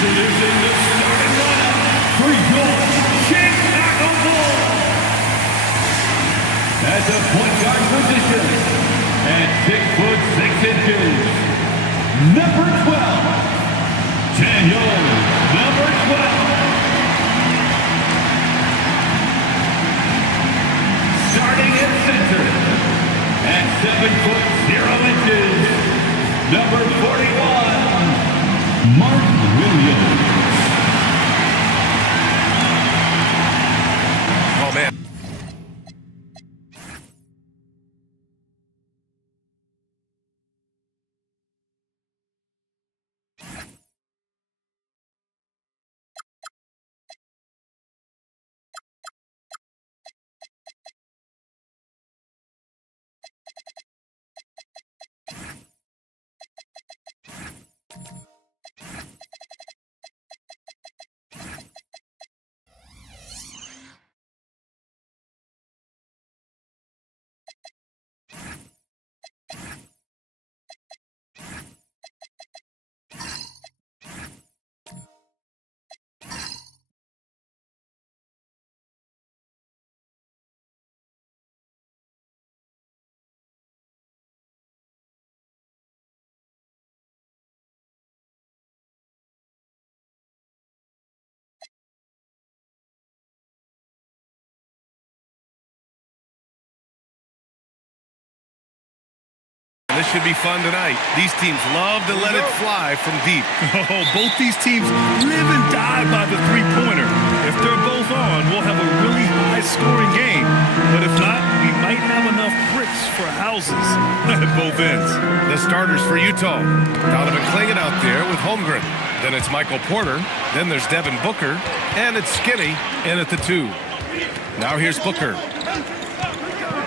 Introducing the starting lineup for your Chicago Bulls. At the point guard position, at 6'6", number 12, Daniel, number 12. Starting at center, at 7'0", number 41, Mark Williams. Oh, man. This should be fun tonight. These teams love to let it fly from deep. Oh, both these teams live and die by the three-pointer. If they're both on, we'll have a really high-scoring game. But if not, we might have enough bricks for houses at both ends. The starters for Utah. Donovan Clingan out there with Holmgren. Then it's Michael Porter. Then there's Devin Booker. And it's Skinny in at the 2. Now here's Booker.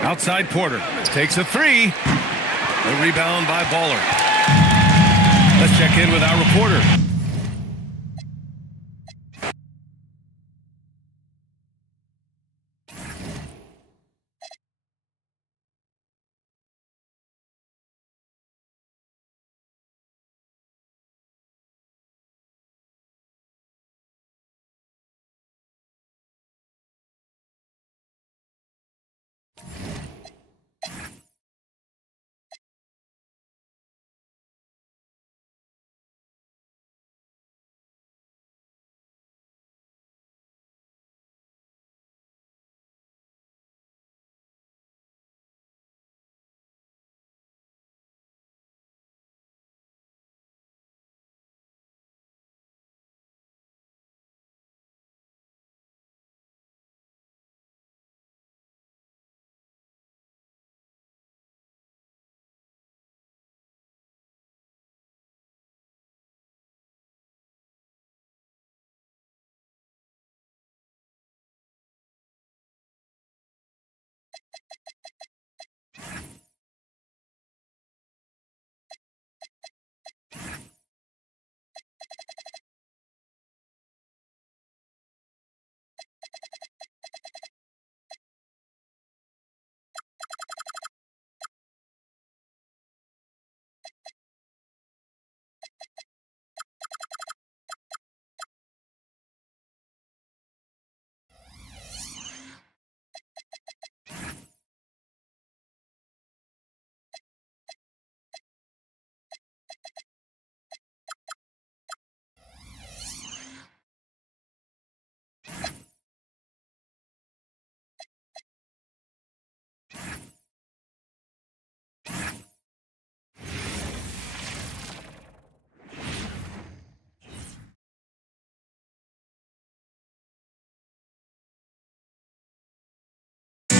Outside Porter. Takes a 3. The rebound by Baller. Let's check in with our reporter.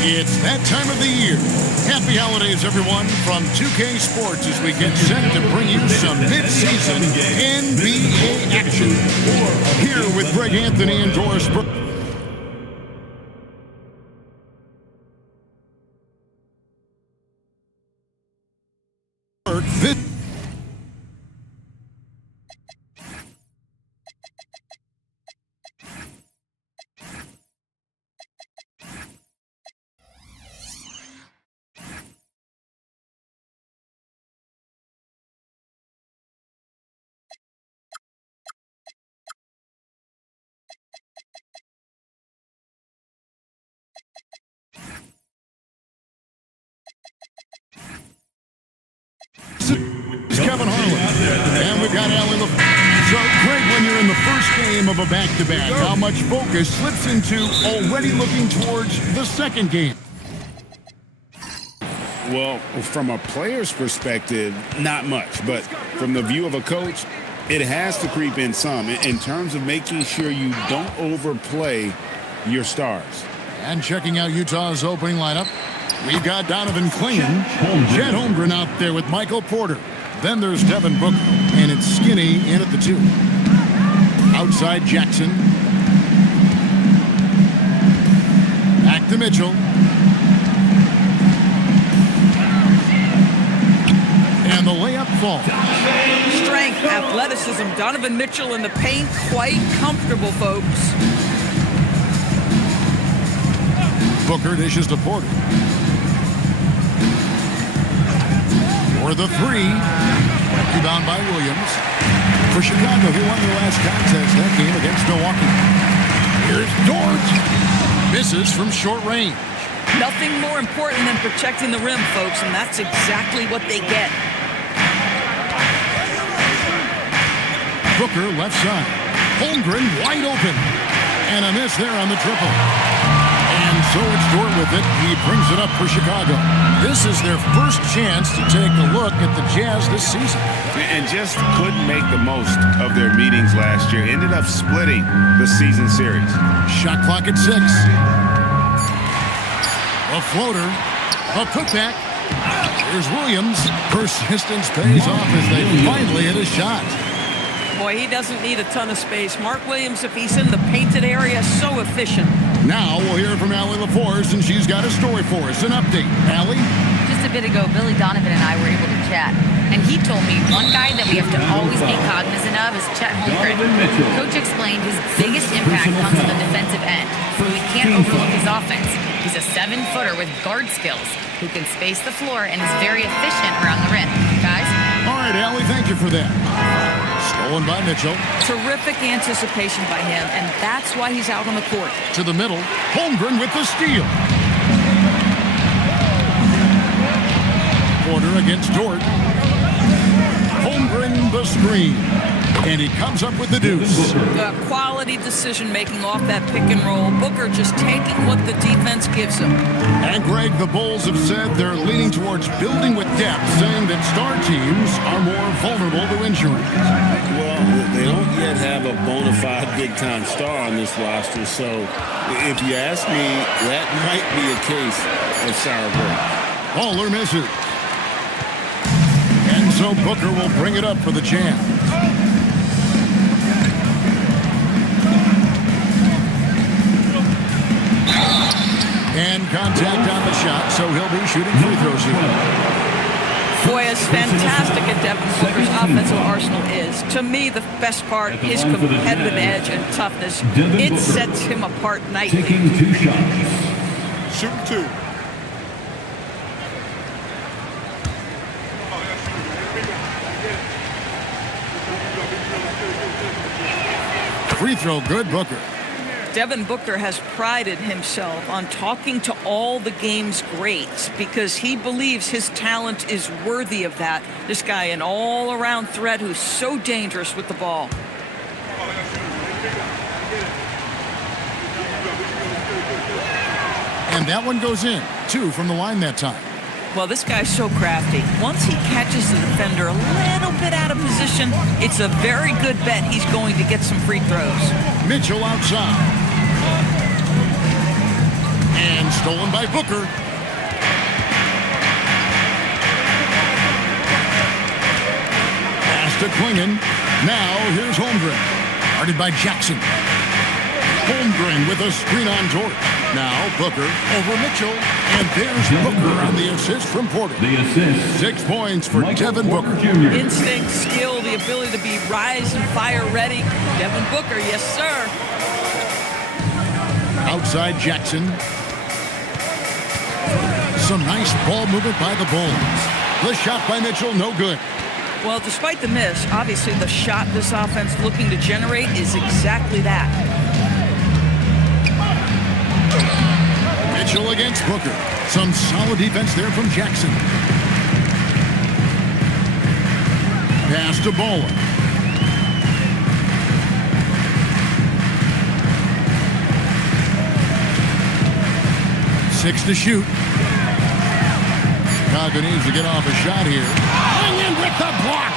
It's that time of the year. Happy holidays, everyone, from 2K Sports as we get set to bring you some mid-season NBA action. Here with Greg Anthony and Doris Burke. This we've got Allen. So, Craig, when you're in the first game of a back-to-back, how much focus slips into already looking towards the second game? Well, from a player's perspective, not much. But from the view of a coach, it has to creep in some in terms of making sure you don't overplay your stars. And checking out Utah's opening lineup, we've got Donovan Clingan, Chet Holmgren out there with Michael Porter. Then there's Devin Booker, and it's Skinny in at the 2. Outside Jackson. Back to Mitchell. And the layup falls. Strength, athleticism, Donovan Mitchell in the paint, quite comfortable, folks. Booker dishes to Porter. For the 3. Rebound by Williams. For Chicago, who won their last contest that game against Milwaukee. Here's Dort. Misses from short range. Nothing more important than protecting the rim, folks, and that's exactly what they get. Booker left side. Holmgren wide open. And a miss there on the triple. And so it's Dort with it. He brings it up for Chicago. This is their first chance to take a look at the Jazz this season. And just couldn't make the most of their meetings last year. Ended up splitting the season series. Shot clock at 6. A floater. A putback. Here's Williams. Persistence pays off as they finally hit a shot. Boy, he doesn't need a ton of space. Mark Williams, if he's in the painted area, so efficient. Now we'll hear from Allie LaForce, and she's got a story for us. An update. Allie? Just a bit ago, Billy Donovan and I were able to chat. And he told me one guy that we have to always be cognizant of is Chet Holmgren. Coach explained his biggest impact comes on the defensive end. We can't overlook his offense. He's a 7-footer with guard skills who can space the floor and is very efficient around the rim. Guys? All right, Allie, thank you for that. Stolen by Mitchell. Terrific anticipation by him, and that's why he's out on the court. To the middle. Holmgren with the steal. Porter against Dort. Holmgren the screen. And he comes up with the deuce. Quality decision-making off that pick and roll. Booker just taking what the defense gives him. And Greg, the Bulls have said they're leaning towards building with depth, saying that star teams are more vulnerable to injury. Well, they don't yet have a bona fide big-time star on this roster, so if you ask me, that might be a case of sour grapes. Baller misses. And so Booker will bring it up for the Jazz. And contact on the shot, so he'll be shooting free throws here. Boy, as fantastic as Devin Booker's offensive arsenal is, to me, the best part, his competitive edge and toughness, it sets him apart nightly. Taking 2 shots. Shoot 2. Free throw, good, Booker. Devin Booker has prided himself on talking to all the game's greats because he believes his talent is worthy of that. This guy, an all-around threat who's so dangerous with the ball. And that one goes in. 2 from the line that time. Well, this guy's so crafty. Once he catches the defender a little bit out of position, it's a very good bet he's going to get some free throws. Mitchell outside. And stolen by Booker. Pass to Clingan. Now here's Holmgren. Guarded by Jackson. Holmgren with a screen on Dort. Now Booker over Mitchell. And there's Booker on the assist from Porter. The assist. 6 points for Devin Booker. Jr. Instinct, skill, the ability to be rise and fire ready. Devin Booker, yes, sir. Outside Jackson. Some nice ball movement by the Bulls. The shot by Mitchell, no good. Well, despite the miss, obviously the shot this offense looking to generate is exactly that. Mitchell against Booker. Some solid defense there from Jackson. Pass to Bowler. 6 to shoot. Chicago needs to get off a shot here. Klingon with the block.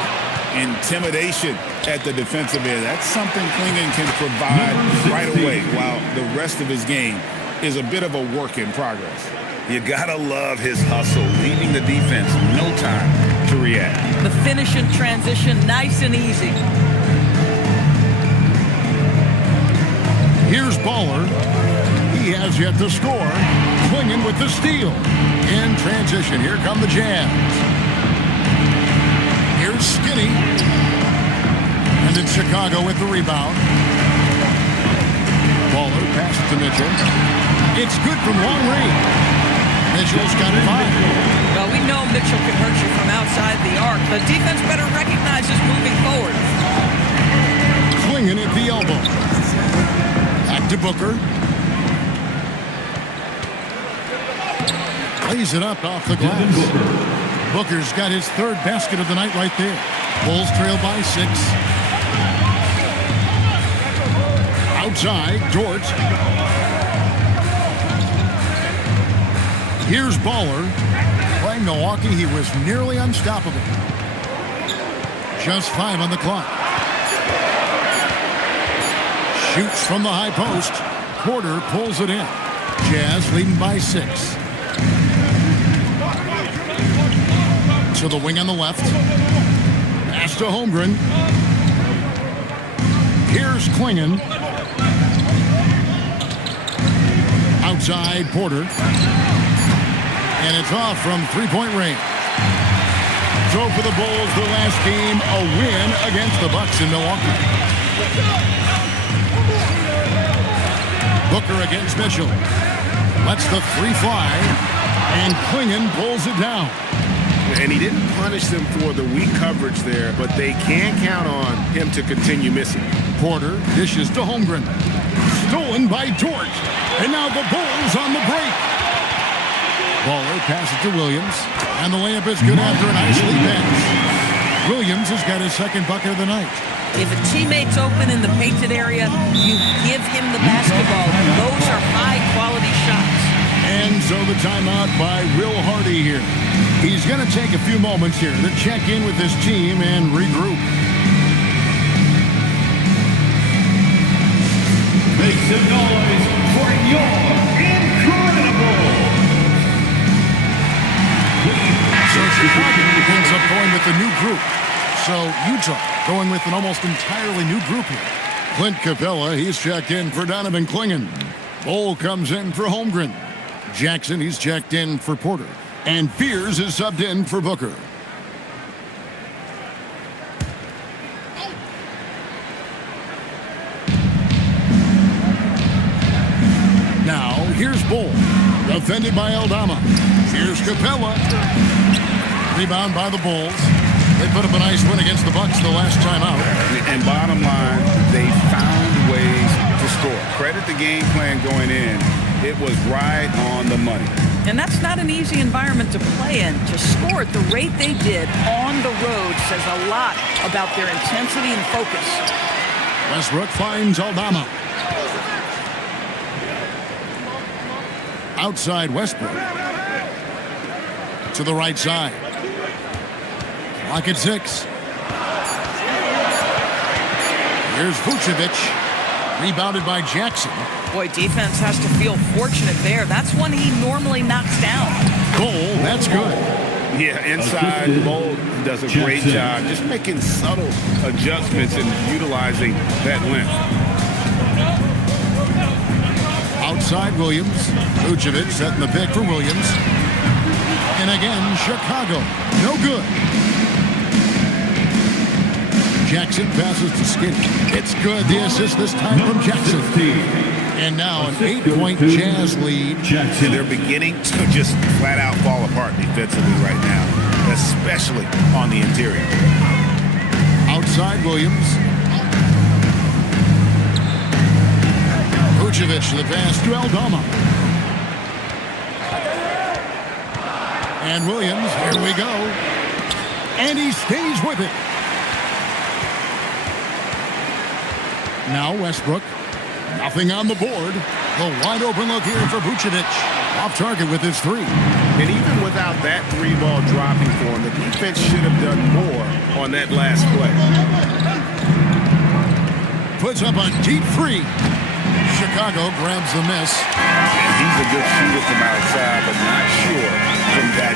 Intimidation at the defensive end. That's something Klingon can provide right away, while the rest of his game is a bit of a work in progress. You gotta love his hustle, leaving the defense no time to react. The finish in transition, nice and easy. Here's Baller. He has yet to score. Klingon with the steal. In transition, here come the Jazz. Here's Skinny. And then Chicago with the rebound. Baller passes to Mitchell. It's good from long range. Mitchell's got 5. Well, we know Mitchell can hurt you from outside the arc. The defense better recognize his moving forward. Klingon at the elbow. Back to Booker. Lays it up off the glass. Booker's got his 3rd basket of the night right there. Bulls trail by 6. Outside, Dort. Here's Baller. Playing Milwaukee, he was nearly unstoppable. Just 5 on the clock. Shoots from the high post. Porter pulls it in. Jazz leading by 6. To the wing on the left. Pass to Holmgren. Here's Klingon. Outside Porter. And it's off from 3-point range. So for the Bulls, their last game, a win against the Bucks in Milwaukee. Booker against Mitchell. Lets the 3 fly. And Klingon pulls it down. And he didn't punish them for the weak coverage there, but they can count on him to continue missing. Porter dishes to Holmgren. Stolen by Dort. And now the Bulls on the break. Baller passes to Williams. And the layup is good after a nice lead pass. Williams has got his 2nd bucket of the night. If a teammate's open in the painted area, you give him the basketball. Those are high-quality shots. And so the timeout by Will Hardy here. He's going to take a few moments here to check in with his team and regroup. Make some noise for your incredible. So Chicago ends up going with a new group. So Utah going with an almost entirely new group here. Clint Capella, he's checked in for Donovan Klingon. Bull comes in for Holmgren. Jackson, he's checked in for Porter. And Fears is subbed in for Booker. Now, here's Bull. Defended by Aldama. Here's Capella. Rebound by the Bulls. They put up a nice win against the Bucks the last time out. And bottom line, they found ways to score. Credit the game plan going in. It was right on the money. And that's not an easy environment to play in. To score at the rate they did on the road says a lot about their intensity and focus. Westbrook finds Aldama. Outside Westbrook. To the right side. Clock at 6. Here's Vucevic. Rebounded by Jackson. Boy, defense has to feel fortunate there. That's one he normally knocks down. Goal, that's good. Yeah, inside, Bull does a great job just making subtle adjustments and utilizing that length. Outside Williams. Vucevic setting the pick for Williams. And again, Chicago. No good. Jackson passes to Skinny. It's good. The assist this time from Jackson. And now an 8-point Jazz lead. And they're beginning to just flat out fall apart defensively right now, especially on the interior. Outside Williams. Vucevic to the pass to Aldama. And Williams, here we go. And he stays with it. Now Westbrook. Nothing on the board. The wide open look here for Vucevic. Off target with his three. And even without that three ball dropping for him, the defense should have done more on that last play. Puts up a deep three. Chicago grabs the miss. And he's a good shooter from outside, but not sure from that.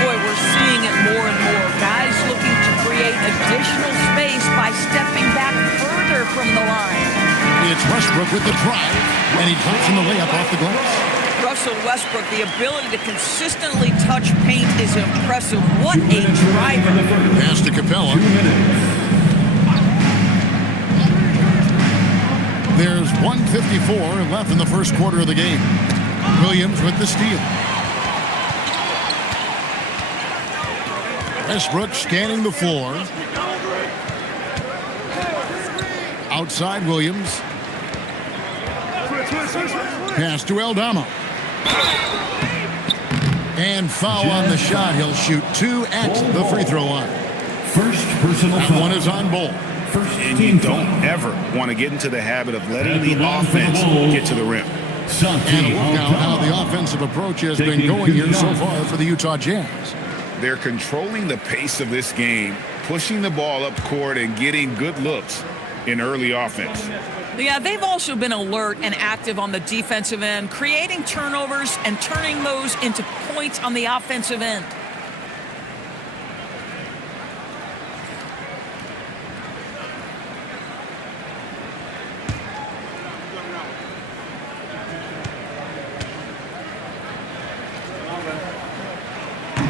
Boy, we're seeing it more and more. Guys looking to create additional space by stepping back further from the line. It's Westbrook with the drive, and he drops in the layup off the glass. Russell Westbrook, the ability to consistently touch paint is impressive. What a driver. Pass to Capella. 2 minutes. There's 1:54 left in the first quarter of the game. Williams with the steal. Westbrook scanning the floor. Outside Williams. Pass to Aldama. And foul on the shot. He'll shoot 2 at the free throw line. First personal That foul. one is on Bull. First And team you don't foul. ever want to get into the habit of letting At the the line for the offense ball. get to the rim. And a look now how the offensive approach has been going here so far for the Utah Jazz. They're controlling the pace of this game, pushing the ball up court and getting good looks in early offense. Yeah, they've also been alert and active on the defensive end, creating turnovers and turning those into points on the offensive end.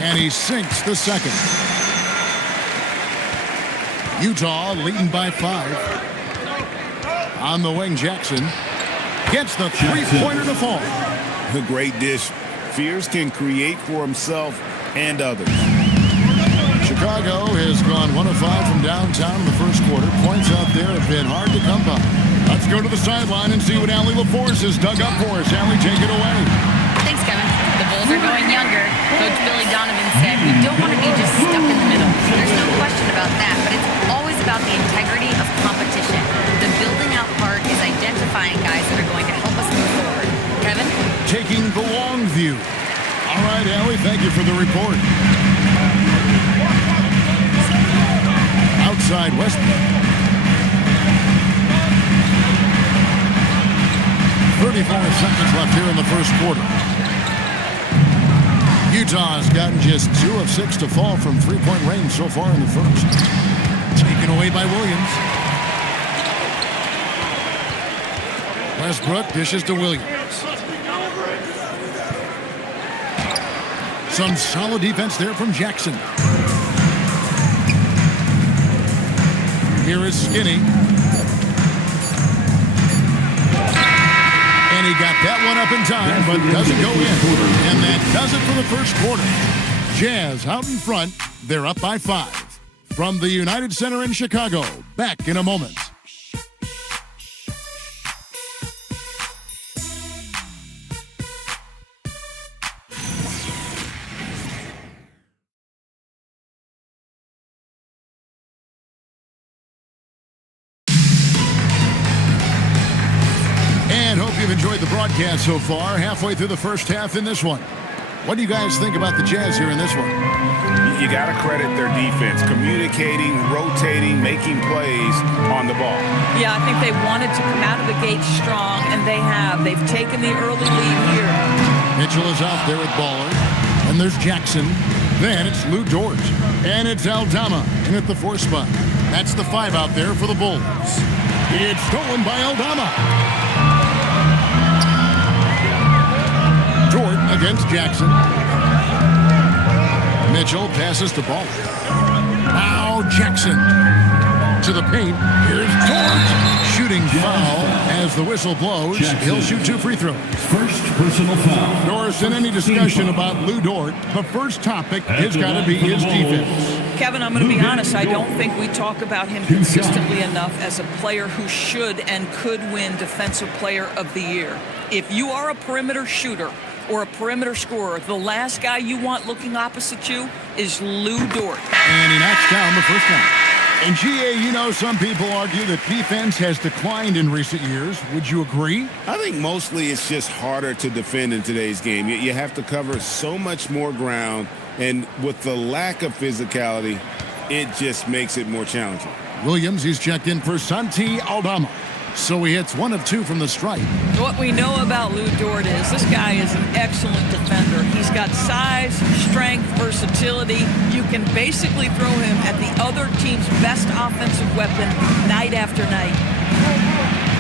And he sinks the second. Utah leading by 5. On the wing, Jackson gets the three-pointer to fall. A great dish. Fears can create for himself and others. Chicago has gone 1 of 5 from downtown in the first quarter. Points out there have been hard to come by. Let's go to the sideline and see what Allie LaForce has dug up for us. Allie, take it away. Thanks, Kevin. The Bulls are going younger. Coach Billy Donovan said we don't want to be just stuck in the middle. There's no question about that, but it's always about the integrity of competition. The building out part is identifying guys that are going to help us move forward. Kevin? Taking the long view. All right, Allie, thank you for the report. Outside Westbrook. 34 seconds left here in the first quarter. Utah has gotten just 2 of 6 to fall from three-point range so far in the first. Taken away by Williams. Westbrook dishes to Williams. Some solid defense there from Jackson. Here is Skinny. And he got that one up in time, but doesn't go in. And that does it for the first quarter. Jazz out in front. They're up by 5. From the United Center in Chicago. Back in a moment. You've enjoyed the broadcast so far, halfway through the first half in this one. What do you guys think about the Jazz here in this one? You got to credit their defense, communicating, rotating, making plays on the ball. Yeah, I think they wanted to come out of the gate strong, and they have. They've taken the early lead here. Mitchell is out there at baller, and there's Jackson. Then it's Lou Dort, and it's Aldama in at the 4 spot. That's the 5 out there for the Bulls. It's stolen by Aldama. Dort against Jackson. Mitchell passes to Ball. Now Jackson to the paint. Here's Dort. Shooting foul as the whistle blows. He'll shoot 2 free throws. First personal foul. Norris, in any discussion about Lou Dort, the first topic has got to be his defense. Kevin, I'm going to be honest. I don't think we talk about him consistently enough as a player who should and could win Defensive Player of the Year. If you are a perimeter shooter or a perimeter scorer, the last guy you want looking opposite you is Lou Dort. And he knocks down the first one. And GA, you know, some people argue that defense has declined in recent years. Would you agree? I think mostly it's just harder to defend in today's game. You have to cover so much more ground, and with the lack of physicality, it just makes it more challenging. Williams, he's checked in for Santi Aldama. So he hits 1 of 2 from the strike. What we know about Lou Dort is this guy is an excellent defender. He's got size, strength, versatility. You can basically throw him at the other team's best offensive weapon night after night.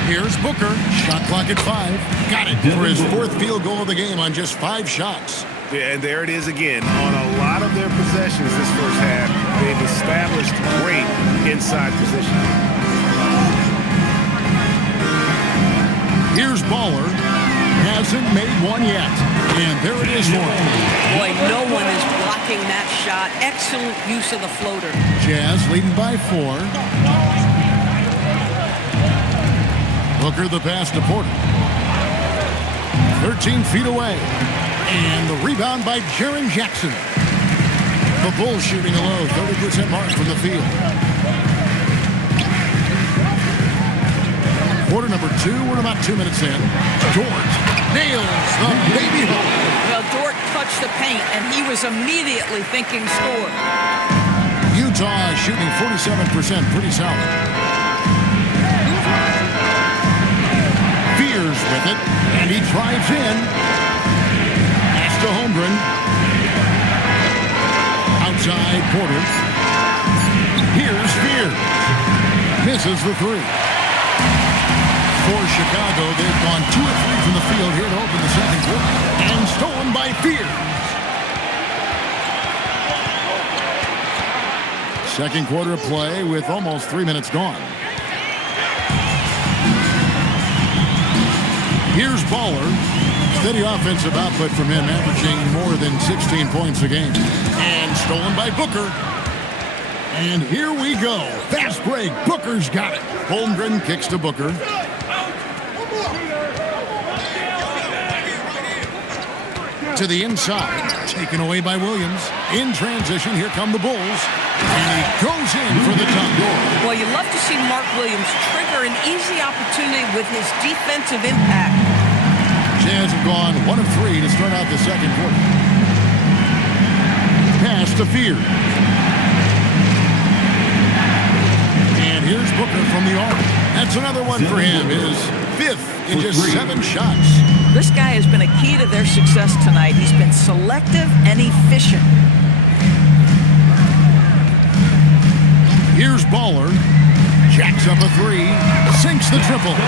Here's Booker. Shot clock at 5. Got it for his 4th field goal of the game on just 5 shots. Yeah, and there it is again. On a lot of their possessions this first half, they've established great inside position. Here's Baller. Hasn't made one yet. And there it is for him. Boy, no one is blocking that shot. Excellent use of the floater. Jazz leading by 4. Booker the pass to Porter. 13 feet away. And the rebound by Jaren Jackson. The Bulls shooting a low 30% mark from the field. Quarter number 2, we're about 2 minutes in. Dort nails the baby hook. Well, Dort touched the paint, and he was immediately thinking score. Utah shooting 47%, pretty solid. Fears with it, and he drives in. Pass to Holmgren. Outside Porter. Here's Fears. Misses the 3. For Chicago, they've gone 2 of 3 from the field here to open the second quarter. And stolen by Fears. Second quarter of play with almost 3 minutes gone. Here's Baller. Steady offensive output from him, averaging more than 16 points a game. And stolen by Booker. And here we go. Fast break. Booker's got it. Holmgren kicks to Booker. To the inside, taken away by Williams. In transition, here come the Bulls. And he goes in for the top door. Well, you love to see Mark Williams trigger an easy opportunity with his defensive impact. Jazz have gone 1 of 3 to start out the second quarter. Pass to Fear. And here's Booker from the arc. That's another one for him. His 5th in just 7 shots. This guy has been a key to their success tonight. He's been selective and efficient. Here's Baller. Jacks up a 3. Sinks the triple.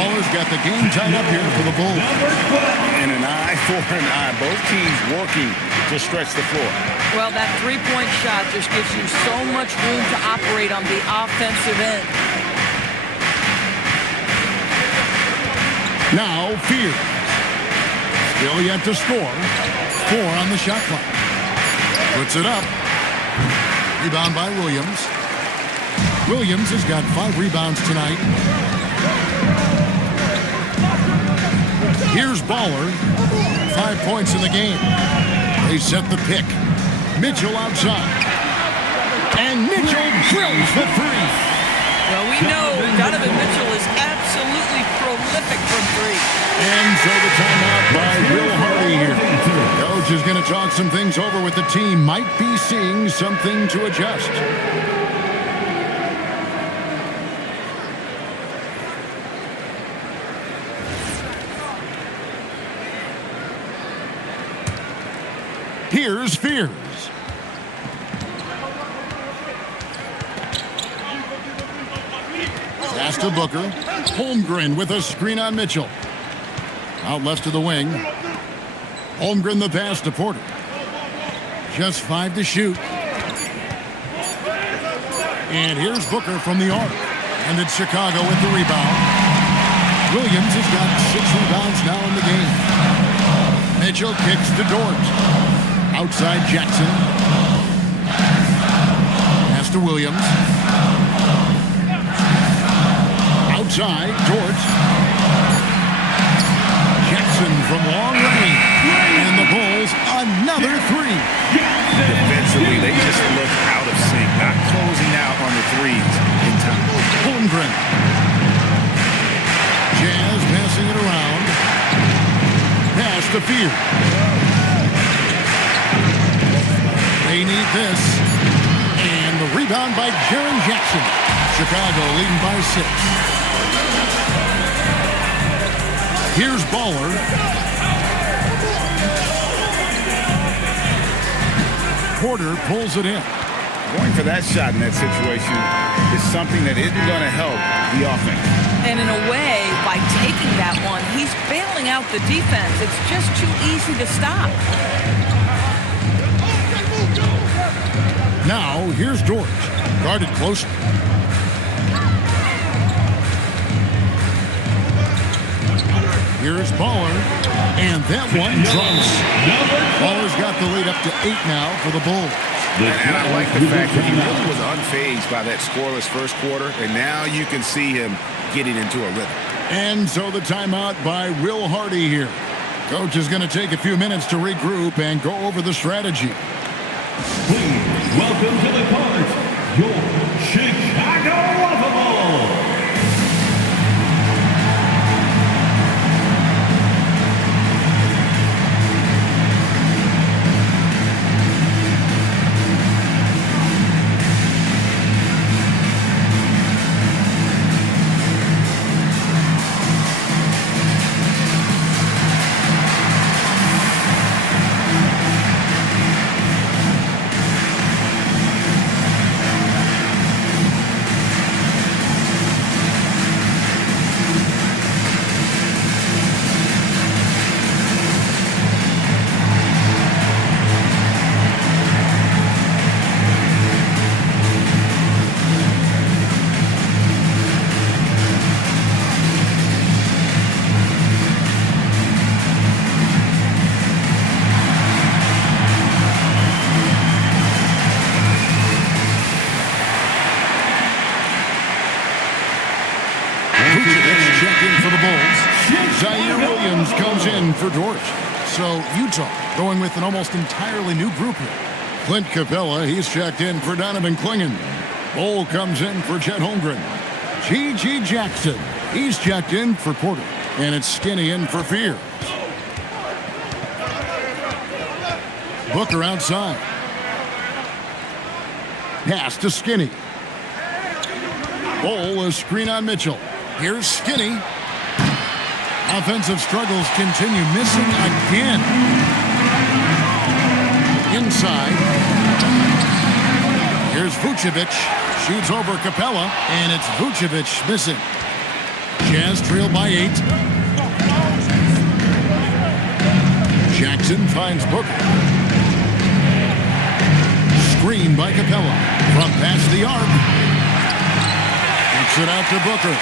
Baller's got the game tied up here for the Bulls. And an eye for an eye. Both teams working to stretch the floor. Well, that three-point shot just gives you so much room to operate on the offensive end. Now Fears. Still yet to score. 4 on the shot clock. Puts it up. Rebound by Williams. Williams has got 5 rebounds tonight. Here's Baller. 5 points in the game. They set the pick. Mitchell outside. And Mitchell drills the 3. Well, we know Donovan Mitchell is absolutely prolific from 3. And so the timeout by Will Hardy here. Coach is going to talk some things over with the team. Might be seeing something to adjust. Here's Fears. Pass to Booker. Holmgren with a screen on Mitchell. Out left to the wing. Holmgren the pass to Porter. Just 5 to shoot. And here's Booker from the arc. And it's Chicago with the rebound. Williams has got 6 rebounds now in the game. Mitchell kicks to Dort. Outside Jackson. Pass to Williams. Outside, Dort. Jackson from long range. And the Bulls, another 3. Defensively, they just just look out of sync, not closing out on the threes in time. Holmgren. Jazz passing it around. Pass to Fear. They need this. And the rebound by Jaren Jackson. Chicago leading by 6. Here's Baller. Porter pulls it in. Going for that shot in that situation is something that isn't going to help the offense. And in a way, by taking that one, he's bailing out the defense. It's just too easy to stop. Now, here's George. Guarded closely. Here's Baller. And that one drops. Baller's got the lead up to 8 now for the Bulls. And I like the fact that he really was unfazed by that scoreless first quarter, and now you can see him getting into a rhythm. And so the timeout by Will Hardy here. Coach is going to take a few minutes to regroup and go over the strategy. Please welcome to the court, your Chicago Bulls. For George. So Utah going with an almost entirely new group here. Clint Capella, he's checked in for Donovan Clingan. Bol comes in for Chet Holmgren. G.G. Jackson, he's checked in for Porter. And it's Skinny in for Fear. Booker outside. Pass to Skinny. Bol, a screen on Mitchell. Here's Skinny. Offensive struggles continue, missing again. Inside. Here's Vucevic. Shoots over Capella, and it's Vucevic missing. Jazz trail by 8. Jackson finds Booker. Screen by Capella. From past the arc. Kicks it out to Booker.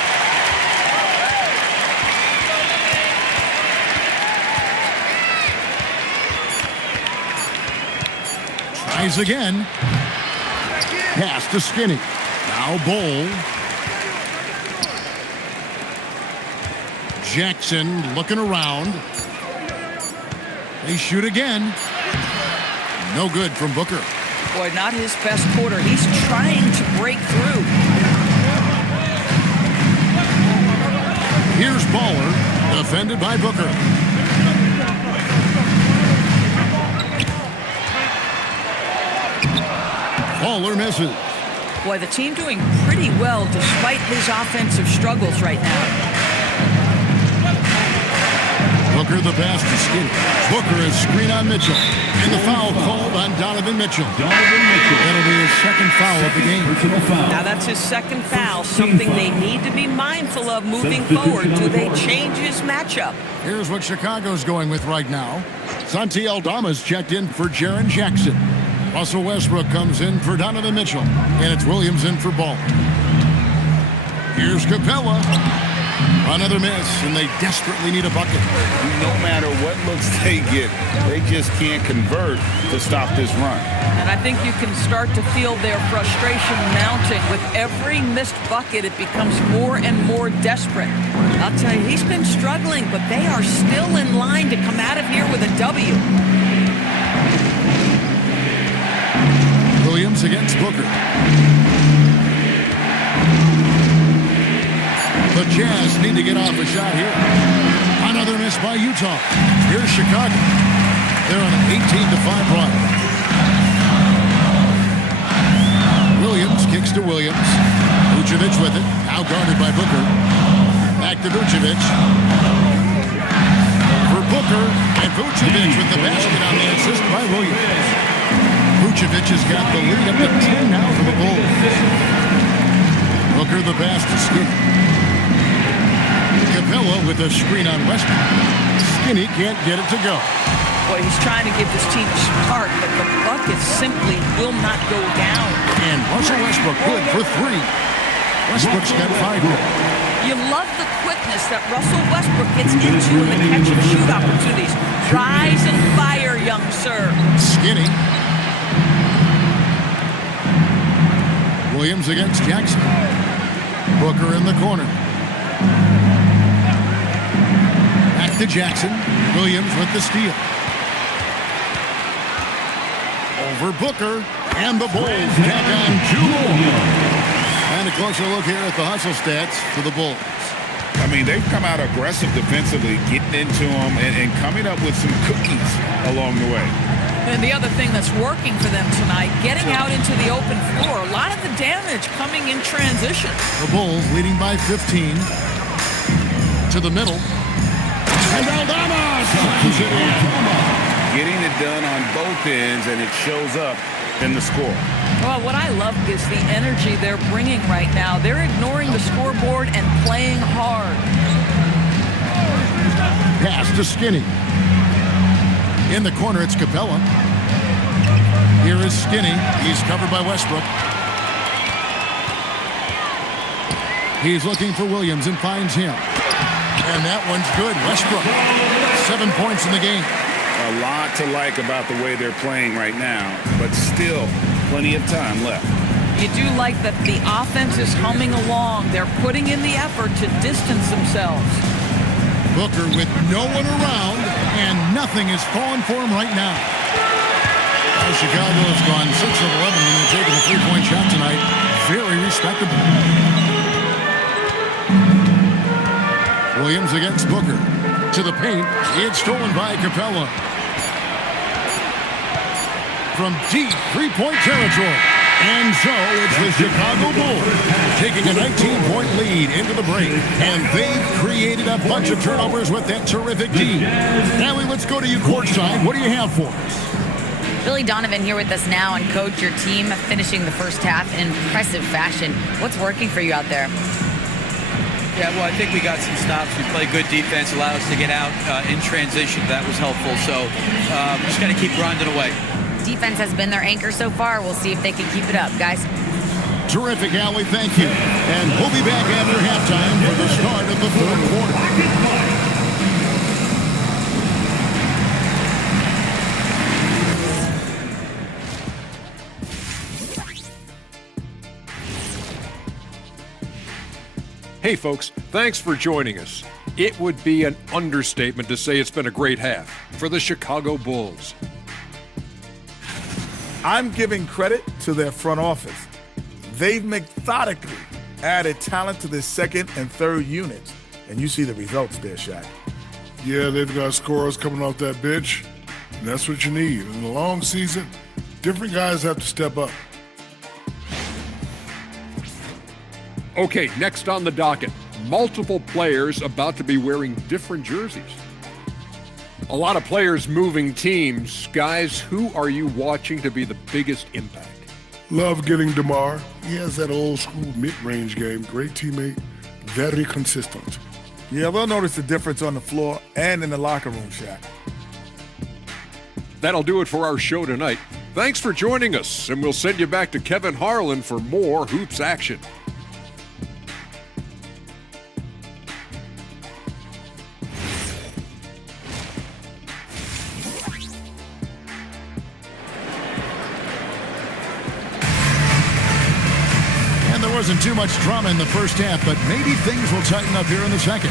Tries again. Pass to Skinny. Now Bol. Jackson looking around. They shoot again. No good from Booker. Boy, not his best quarter. He's trying to break through. Here's Baller, defended by Booker. Baller misses. Boy, the team doing pretty well despite his offensive struggles right now. Booker the pass to Skinny. Booker is screen on Mitchell. And the foul called on Donovan Mitchell. That'll be his second foul of the game. Now that's his second foul, something they need to be mindful of moving forward. Do they change his matchup? Here's what Chicago's going with right now. Santi Aldama's checked in for Jaren Jackson. Russell Westbrook comes in for Donovan Mitchell. And it's Williams in for Ball. Here's Capella. Another miss, and they desperately need a bucket. No matter what looks they get, they just can't convert to stop this run. And I think you can start to feel their frustration mounting. With every missed bucket, it becomes more and more desperate. I'll tell you, he's been struggling, but they are still in line to come out of here with a W. Williams against Booker. The Jazz need to get off a shot here. Another miss by Utah. Here's Chicago. They're on an 18-5 run. Williams kicks to Williams. Vucevic with it. Now guarded by Booker. Back to Vucevic. For Booker. And Vucevic with the basket on the assist by Williams. Vucevic has got the lead up to 10 now for the Bulls. Booker the pass to Skinny. Capella with a screen on Westbrook. Skinny can't get it to go. Boy, he's trying to give this team a spark, but the bucket simply will not go down. And Russell Westbrook good for three. Westbrook's got 5 more. You love the quickness that Russell Westbrook gets into in the catch and shoot opportunities. Rise and fire, young sir. Skinny. Williams against Jackson. Booker in the corner. Back to Jackson. Williams with the steal. Over Booker. And the Bulls tack on 2 more. And a closer look here at the hustle stats for the Bulls. I mean, they've come out aggressive defensively, getting into them and coming up with some cookies along the way. And the other thing that's working for them tonight, getting out into the open floor. A lot of the damage coming in transition. The Bulls leading by 15. To the middle. And Aldama punches it in. Getting it done on both ends, and it shows up in the score. Well, what I love is the energy they're bringing right now. They're ignoring the scoreboard and playing hard. Pass to Skinny. In the corner, it's Capella. Here is Skinny. He's covered by Westbrook. He's looking for Williams and finds him. And that one's good. Westbrook, 7 points in the game. A lot to like about the way they're playing right now, but still plenty of time left. You do like that the offense is humming along. They're putting in the effort to distance themselves. Booker with no one around, and nothing is falling for him right now. Chicago has gone 6 of 11 when they're taking a 3-point shot tonight. Very respectable. Williams against Booker. To the paint. It's stolen by Capella. From deep 3-point territory. And so it's the Chicago Bulls taking a 19-point lead into the break. And they've created a bunch of turnovers with that terrific D. Natalie, let's go to you courtside. What do you have for us? Billy Donovan here with us now, and coach, your team finishing the first half in impressive fashion. What's working for you out there? Yeah, well, I think we got some stops. We played good defense, allowed us to get out in transition. That was helpful. So just got to keep grinding away. Defense has been their anchor so far. We'll see if they can keep it up, guys. Terrific, Allie. Thank you. And we'll be back after halftime for the start of the third quarter. Hey folks, thanks for joining us. It would be an understatement to say it's been a great half for the Chicago Bulls. I'm giving credit to their front office. They've methodically added talent to their second and third units, and you see the results there, Shaq. Yeah, they've got scorers coming off that bench, and that's what you need. In a long season, different guys have to step up. Okay, next on the docket, multiple players about to be wearing different jerseys. A lot of players moving teams. Guys, who are you watching to be the biggest impact? Love getting DeMar. He has that old school mid-range game. Great teammate, very consistent. Yeah, they'll notice the difference on the floor and in the locker room, Shaq. That'll do it for our show tonight. Thanks for joining us, and we'll send you back to Kevin Harlan for more hoops action. Wasn't too much drama in the first half, but maybe things will tighten up here in the second.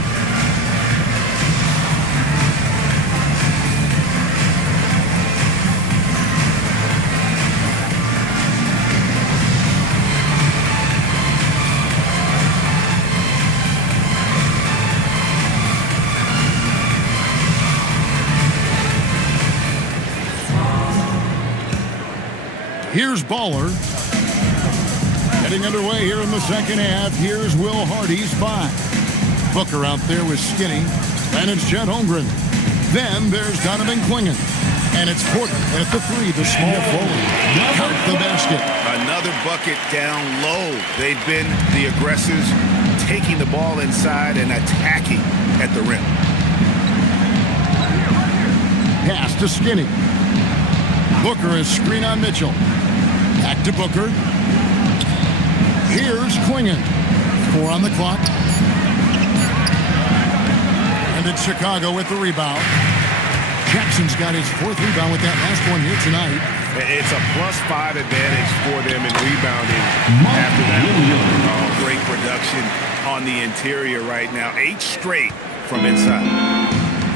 Here's Baller. Getting underway here in the second half. Here's Will Hardy's 5. Booker out there with Skinny. Then it's Chet Holmgren. Then there's Donovan Clingan. And it's Porter at the 3, the small forward. Count the basket. Another bucket down low. They've been the aggressors, taking the ball inside and attacking at the rim. Pass to Skinny. Booker is screen on Mitchell. Back to Booker. Here's Clingan. 4 on the clock. And it's Chicago with the rebound. Jackson's got his 4th rebound with that last one here tonight. It's a +5 advantage for them in rebounding after that. Oh, great production on the interior right now. 8 straight from inside.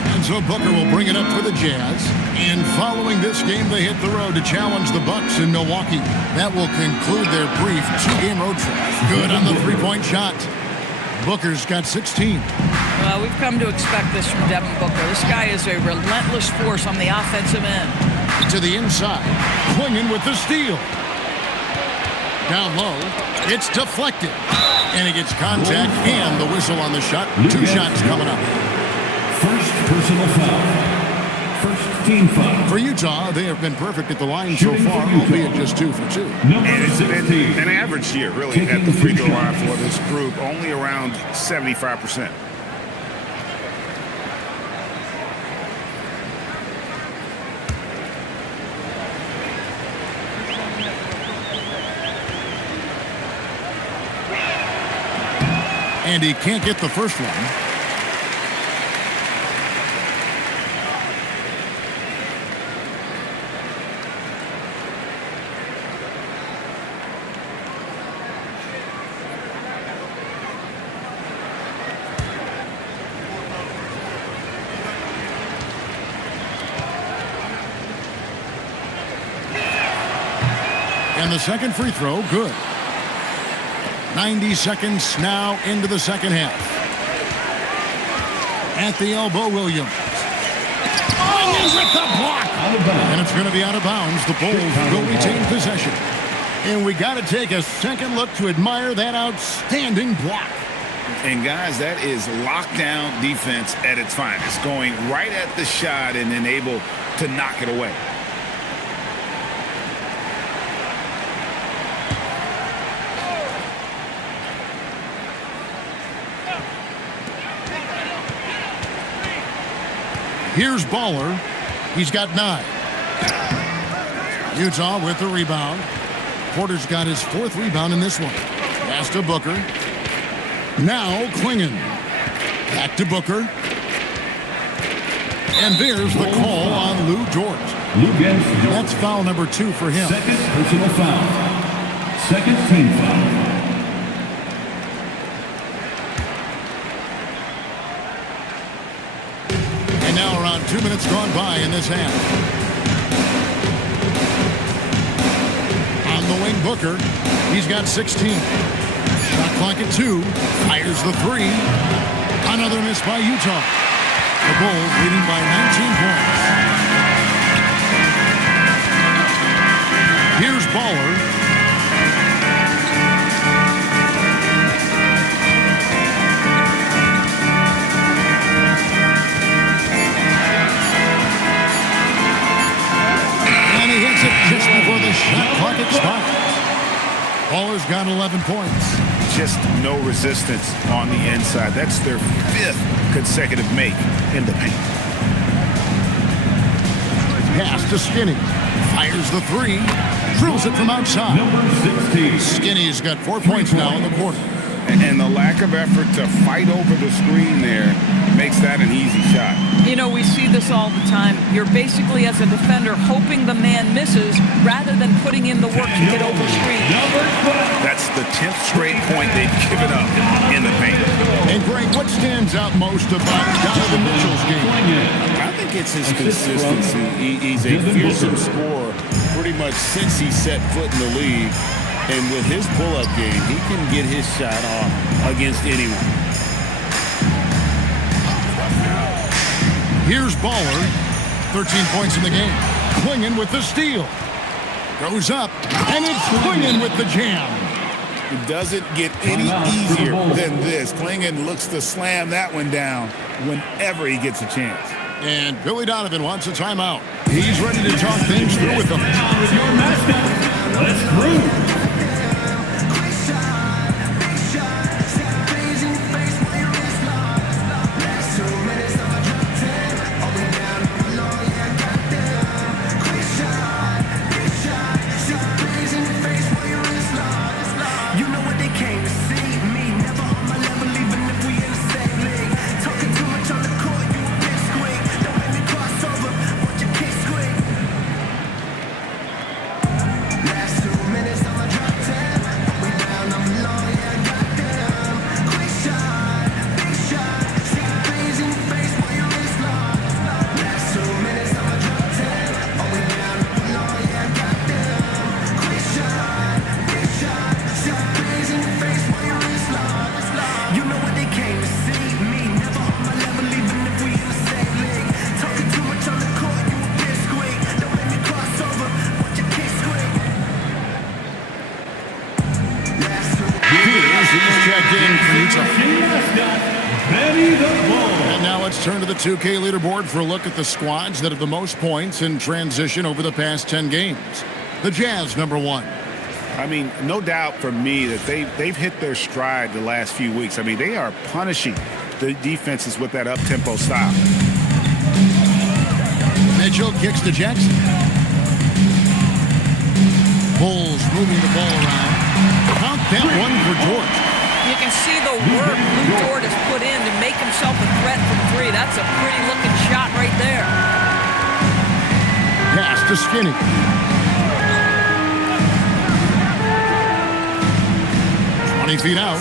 And so Booker will bring it up for the Jazz. And following this game, they hit the road to challenge the Bucks in Milwaukee. That will conclude their brief 2-game road trip. Good on the 3-point shot. Booker's got 16. Well, we've come to expect this from Devin Booker. This guy is a relentless force on the offensive end. To the inside. Clingan with the steal. Down low. It's deflected. And he gets contact and the whistle on the shot. 2 shots coming up. First personal foul. First team foul. For Utah, they have been perfect at the line so far, albeit just 2 for 2. And it's been an average year, really, at the free throw line for this group. Only around 75%. And he can't get the first one. And the second free throw, good. 90 seconds now into the second half. At the elbow, Williams. Oh, with the block. And it's going to be out of bounds. The Bulls will retain possession. And we got to take a second look to admire that outstanding block. And guys, that is lockdown defense at its finest. Going right at the shot and then able to knock it away. Here's Baller. He's got 9. Utah with the rebound. Porter's got his 4th rebound in this one. Pass to Booker. Now Clingan. Back to Booker. And there's the call on Lou Dort. That's foul number 2 for him. Second personal foul. Second team foul. And now around 2 minutes gone by in this half. On the wing, Booker. He's got 16. Shot clock at 2. Fires the 3. Another miss by Utah. The Bulls leading by 19 points. Here's Baller. Just before the shot clock expires. Baller's got 11 points. Just no resistance on the inside. That's their 5th consecutive make in the paint. Pass to Skinny. Fires the 3. Drills it from outside. Number 16. Skinny's got 4 points now in the quarter. And the lack of effort to fight over the screen there makes that an easy shot. You know, we see this all the time. You're basically, as a defender, hoping the man misses rather than putting in the work to get over screen. That's the 10th straight point they've given up in the paint. And Greg, what stands out most about Donovan Mitchell's game? I think it's his consistency. He's a fearsome scorer pretty much since he set foot in the league. And with his pull-up game, he can get his shot off against anyone. Here's Baller. 13 points in the game. Clingan with the steal. Goes up, and it's Klingon with the jam. It doesn't get any easier than this. Klingon looks to slam that one down whenever he gets a chance. And Billy Donovan wants a timeout. He's ready to talk things through with them. With your mascot, let's groove. And now let's turn to the 2K leaderboard for a look at the squads that have the most points in transition over the past 10 games. The Jazz, number 1. I mean, no doubt for me that they've hit their stride the last few weeks. I mean, they are punishing the defenses with that up-tempo style. Mitchell kicks to Jackson. Bulls moving the ball around. Count that one for George. You can see the work Lou Dort has put in to make himself a threat from three. That's a pretty looking shot right there. Pass to Skinny. Feet out.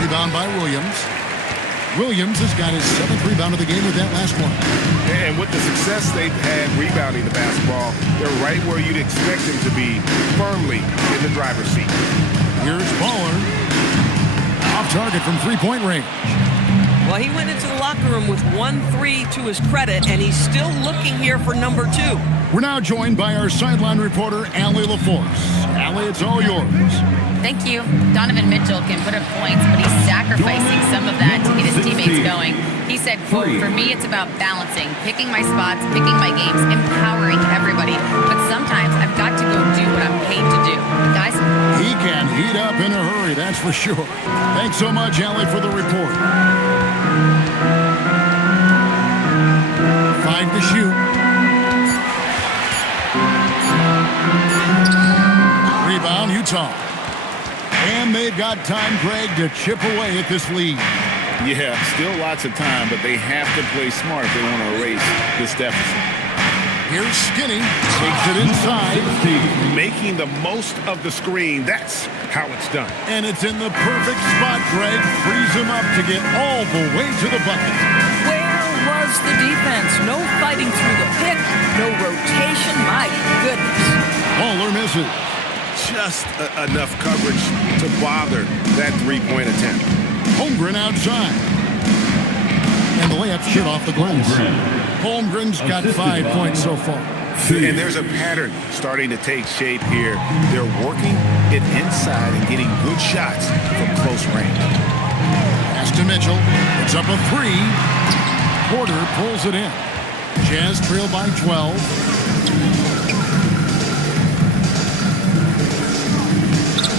Rebound by Williams. Williams has got his 7th rebound of the game with that last one. And with the success they've had rebounding the basketball, they're right where you'd expect them to be, firmly in the driver's seat. Here's Baller. Off target from three-point range. Well, he went into the locker room with 1-3 to his credit, and he's still looking here for number 2. We're now joined by our sideline reporter, Allie LaForce. Allie, it's all yours. Thank you. Donovan Mitchell can put up points, but he's sacrificing some of that to get his teammates going. He said, quote, "For me, it's about balancing, picking my spots, picking my games, empowering everybody. But sometimes I've got to go do what I'm paid to do." Guys? He can heat up in a hurry, that's for sure. Thanks so much, Allie, for the report. 5 to shoot. Rebound, Utah. And they've got time, Greg, to chip away at this lead. Yeah, still lots of time, but they have to play smart if they want to erase this deficit. Here's Skinny. Takes it inside. Making the most of the screen. That's how it's done. And it's in the perfect spot, Greg. Frees him up to get all the way to the bucket. Where was the defense? No fighting through the pick, no rotation. My goodness. Baller misses. Just enough coverage to bother that three-point attempt. Holmgren outside. And the layup shit off the glass. Holmgren's got 5 points so far. And there's a pattern starting to take shape here. They're working it inside and getting good shots from close range. Pass to Mitchell. It's up a 3. Porter pulls it in. Jazz trail by 12.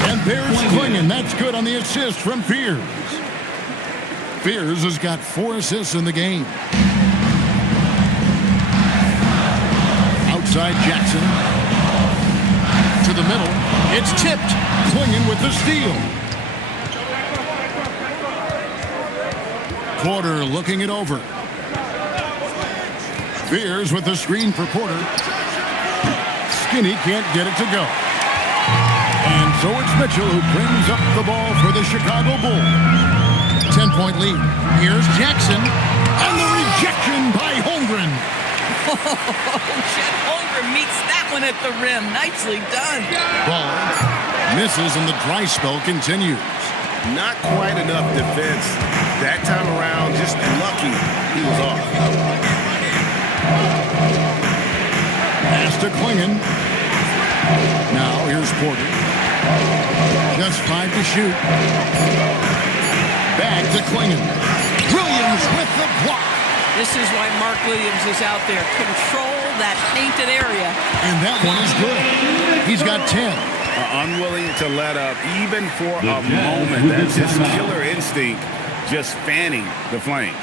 And there's Klingon. That's good on the assist from Fears. Fears has got 4 assists in the game. Outside Jackson. To the middle. It's tipped. Klingon with the steal. Porter looking it over. Fears with the screen for Porter. Skinny can't get it to go. And so it's Mitchell who brings up the ball for the Chicago Bulls. 10-point lead. Here's Jackson. And the rejection by Holmgren. Chet Holmgren meets that one at the rim. Nicely done. Ball misses and the dry spell continues. Not quite enough defense. That time around, just lucky he was off. Pass to Klingon. Porter. Just 5 to shoot. Back to Klingon. Williams with the block. This is why Mark Williams is out there. Control that painted area. And that one is good. He's got 10. Unwilling to let up even for a moment. That's his killer instinct, just fanning the flames.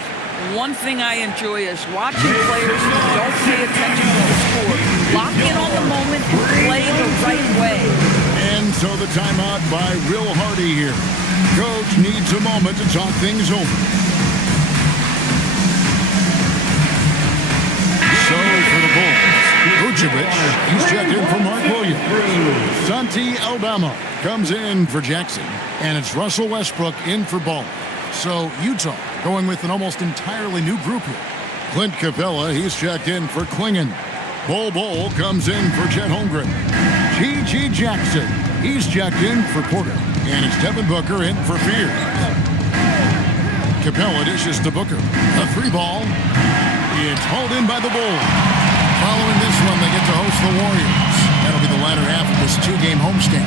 One thing I enjoy is watching players who don't pay attention to the score. Lock in on the moment and play the right way. And so the timeout by Will Hardy here. Coach needs a moment to talk things over. So for the Bulls, Vucevic, he's checked in for Mark Williams. Santi Aldama comes in for Jackson. And it's Russell Westbrook in for Ball. So Utah going with an almost entirely new group here. Clint Capella, he's checked in for Klingon. Bol comes in for Chet Holmgren. G.G. Jackson, he's checked in for Porter. And it's Devin Booker in for Fear. Capella dishes to Booker. A 3-ball. It's hauled in by the Bulls. Following this one, they get to host the Warriors. That'll be the latter half of this 2-game homestand.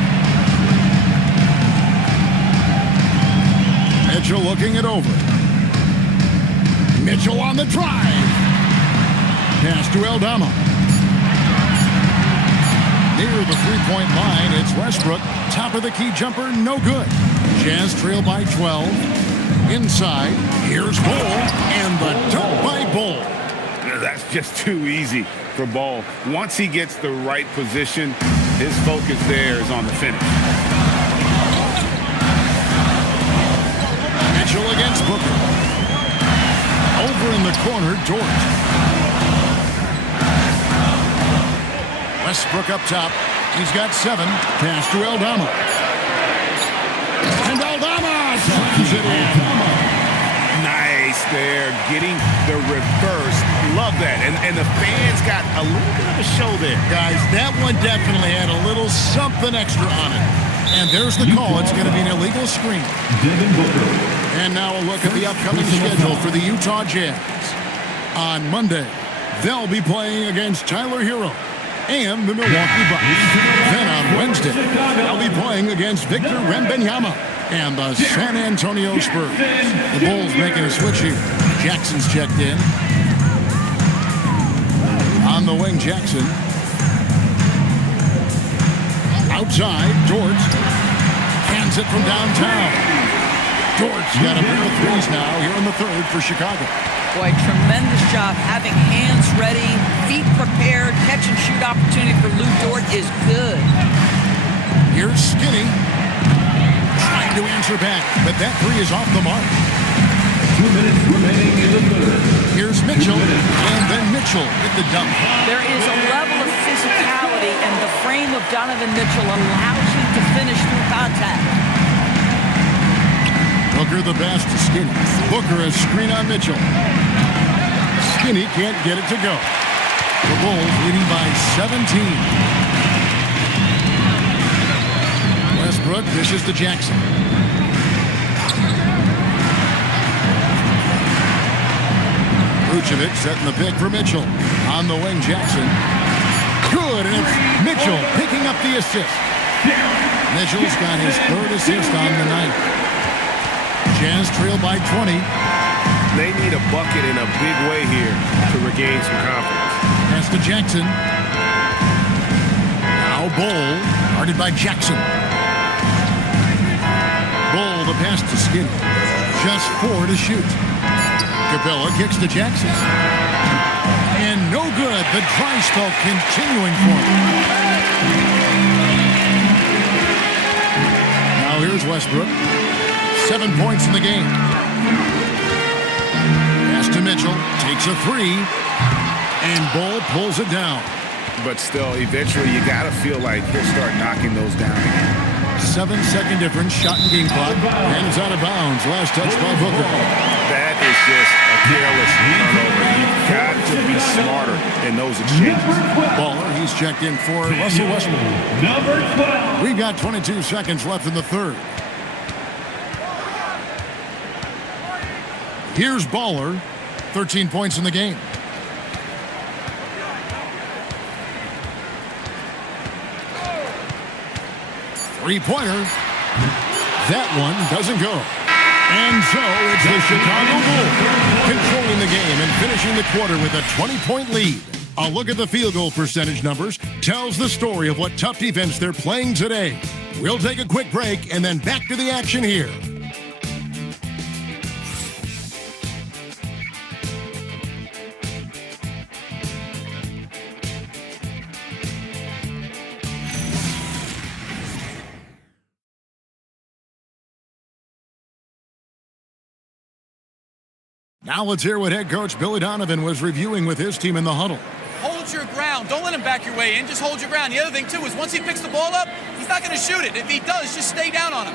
Mitchell looking it over. Mitchell on the drive. Pass to Aldama. Near the 3-point line, it's Westbrook. Top of the key jumper, no good. Jazz trail by 12. Inside, here's Bol, and the dunk by Bol. That's just too easy for Ball. Once he gets the right position, his focus there is on the finish. Mitchell against Booker. Over in the corner, Dort. Westbrook up top. He's got 7. Pass to Aldama. And Aldama slams it in. Nice there, getting the reverse. Love that. And the fans got a little bit of a show there. Guys, that one definitely had a little something extra on it. And there's the call. It's going to be an illegal screen. And now a look at the upcoming schedule for the Utah Jazz. On Monday, they'll be playing against Tyler Hero and the Milwaukee Bucks. Then on Wednesday, they'll be playing against Victor Wembanyama and the San Antonio Spurs. The Bulls making a switch here. Jackson's checked in. On the wing, Jackson. Outside, Dort. Hands it from downtown. Dort's got a pair of threes now here in the third for Chicago. Boy, tremendous job having hands ready, feet prepared, catch and shoot opportunity for Lou Dort is good. Here's Skinny. Trying to answer back, but that 3 is off the mark. 2 minutes remaining in the third. Here's Mitchell, and then Mitchell with the dunk. There is a level of physicality, and the frame of Donovan Mitchell allows him to finish through contact. Booker the pass to Skinny. Booker a screen on Mitchell. Skinny can't get it to go. The Bulls leading by 17. Westbrook dishes to Jackson. Vucevic setting the pick for Mitchell. On the wing, Jackson. Good, and it's Mitchell picking up the assist. Mitchell's got his 3rd assist on the night. Jazz trail by 20. They need a bucket in a big way here to regain some confidence. Pass to Jackson. Now Bol, guarded by Jackson. Bol the pass to Skinny. Just 4 to shoot. Capella kicks to Jackson. And no good. The dry spell continuing for him. Now here's Westbrook. 7 points in the game. Pass to Mitchell. Takes a 3. And Bol pulls it down. But still, eventually you got to feel like he'll start knocking those down again. 7-second difference, shot and game clock. And it's out of bounds. Last touch by Booker. That is just a careless turnover. You've got to be smarter in those exchanges. Baller, he's checked in for Russell Westbrook. Number 12. We've got 22 seconds left in the third. Here's Baller, 13 points in the game. Three-pointer. That one doesn't go. And so it's the Chicago Bulls controlling the game and finishing the quarter with a 20-point lead. A look at the field goal percentage numbers tells the story of what tough defense they're playing today. We'll take a quick break and then back to the action here. Now let's hear what head coach Billy Donovan was reviewing with his team in the huddle. Hold your ground. Don't let him back your way in. Just hold your ground. The other thing, too, is once he picks the ball up, he's not going to shoot it. If he does, just stay down on him.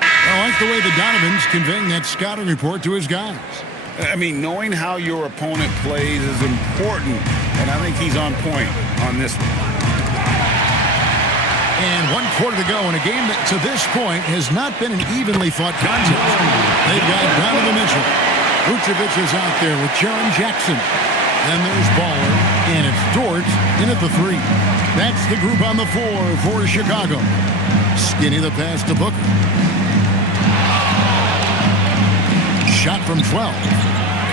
I like the way the Donovan's conveying that scouting report to his guys. I mean, knowing how your opponent plays is important, and I think he's on point on this one. And 1 quarter to go in a game that, to this point, has not been an evenly fought contest. They've got Donovan Mitchell. Vucevic is out there with John Jackson. Then there's Baller, and it's Dort in at the 3. That's the group on the 4 for Chicago. Skinny the pass to Booker. Shot from 12.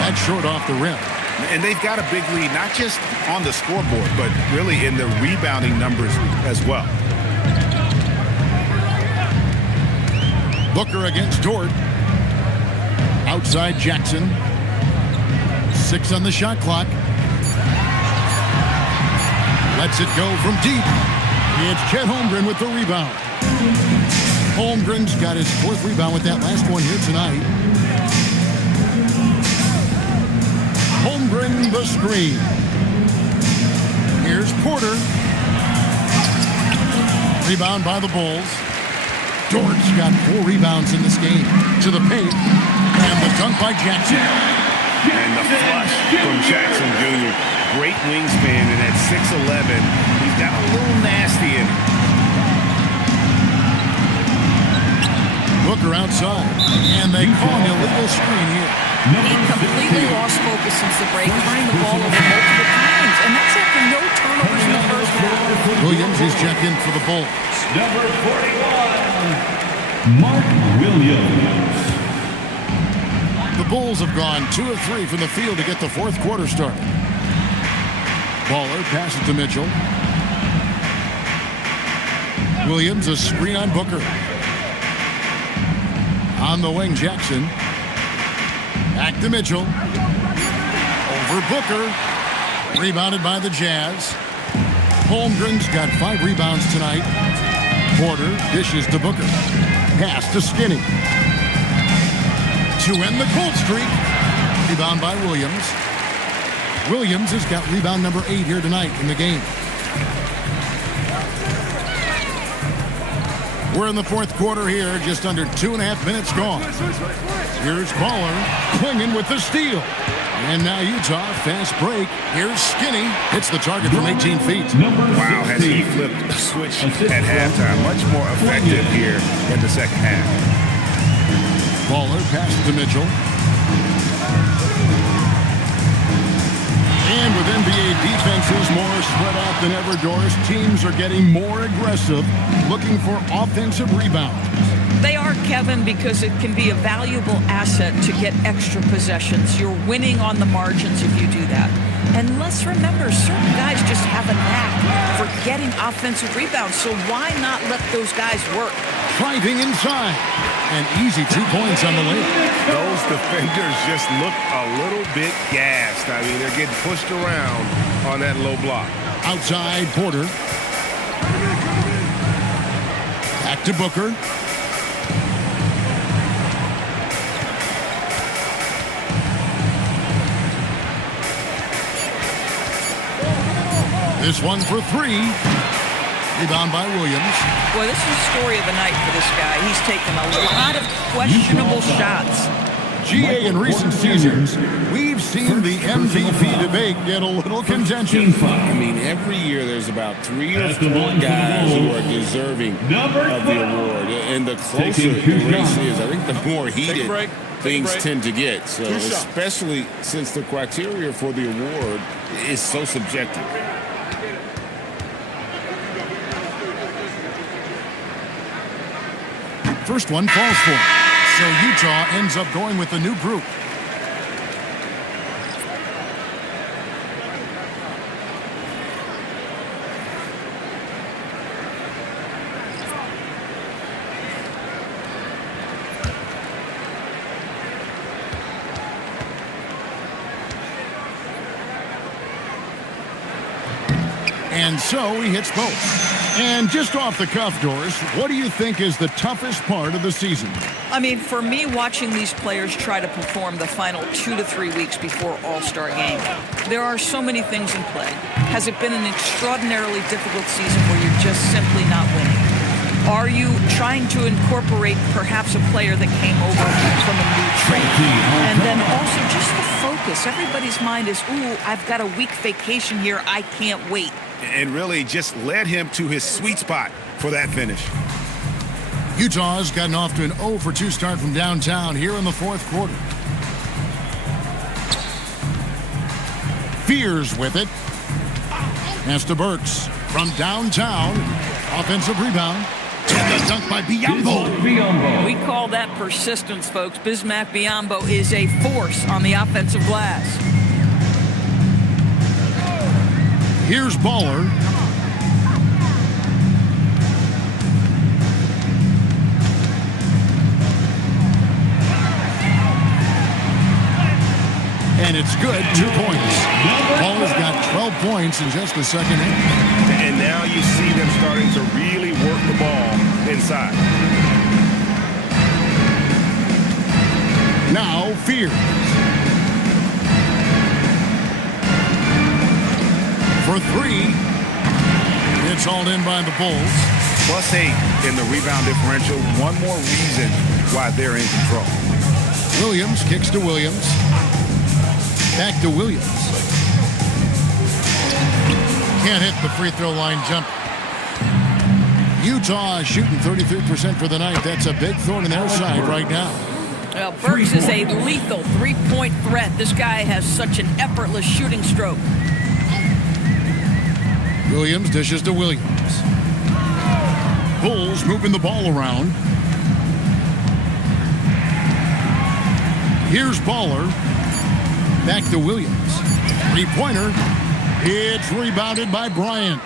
That's short off the rim. And they've got a big lead, not just on the scoreboard, but really in the rebounding numbers as well. Booker against Dort. Outside Jackson. 6 on the shot clock. Lets it go from deep. It's Chet Holmgren with the rebound. Holmgren's got his 4th rebound with that last one here tonight. Holmgren the screen. Here's Porter. Rebound by the Bulls. Dort's got 4 rebounds in this game. To the paint. And the dunk by Jackson. And the flush from Jackson Jr. Great wingspan, and at 6'11", he's got a little nasty in him. Booker outside, and they call an illegal screen here. He completely lost focus since the break, turning the ball over multiple times, and that's after no turnovers in the first half. Williams is checked in for the Bulls. Number 41, Mark Williams. The Bulls have gone 2 of 3 from the field to get the 4th quarter started. Baller passes to Mitchell. Williams a screen on Booker. On the wing, Jackson. Back to Mitchell. Over Booker. Rebounded by the Jazz. Holmgren's got 5 rebounds tonight. Porter dishes to Booker. Pass to Skinny. To end the cold streak. Rebound by Williams. Williams has got rebound number 8 here tonight in the game. We're in the 4th quarter here, just under 2.5 minutes gone. Here's Baller, clinging with the steal. And now Utah, fast break. Here's Skinny, hits the target from 18 feet. Wow, has he flipped a switch at halftime. Much more effective here in the second half. Baller passes to Mitchell. And with NBA defenses more spread out than ever, Doris, teams are getting more aggressive, looking for offensive rebounds. They are, Kevin, because it can be a valuable asset to get extra possessions. You're winning on the margins if you do that. And let's remember, certain guys just have a knack for getting offensive rebounds, so why not let those guys work? Driving inside. And easy 2 points on the lane. Those defenders just look a little bit gassed. I mean, they're getting pushed around on that low block. Outside, Porter. Back to Booker. This one for 3. Rebound by Williams. Boy, this is the story of the night for this guy. He's taken a lot of questionable shots. GA in recent seasons, we've seen the MVP debate get a little contentious. I mean, every year there's about 3 or 4 guys who are deserving of the award. And the closer the race is, I think the more heated things tend to get. So especially since the criteria for the award is so subjective. First one falls for him. So Utah ends up going with the new group. And so he hits both. And just off the cuff, Doris, what do you think is the toughest part of the season? I mean, for me, watching these players try to perform the final 2 to 3 weeks before All-Star game, there are so many things in play. Has it been an extraordinarily difficult season where you're just simply not winning? Are you trying to incorporate perhaps a player that came over from a new trade? And then also just the focus. Everybody's mind is, ooh, I've got a week vacation here. I can't wait. And really just led him to his sweet spot for that finish. Utah's gotten off to an 0-for-2 start from downtown here in the fourth quarter. Fears with it. Pass to Burks from downtown. Offensive rebound. And the dunk by Biyombo. We call that persistence, folks. Bismack Biyombo is a force on the offensive glass. Here's Baller. And it's good, 2 points. Baller's got 12 points in just the second half. And now you see them starting to really work the ball inside. Now Fears. For 3. It's hauled in by the Bulls. +8 in the rebound differential. One more reason why they're in control. Williams kicks to Williams. Back to Williams. Can't hit the free throw line jump. Utah shooting 33% for the night. That's a big thorn in their side right now. Well, Burks is a lethal three-point threat. This guy has such an effortless shooting stroke. Williams dishes to Williams. Bulls moving the ball around. Here's Baller. Back to Williams. Three-pointer. It's rebounded by Bryant.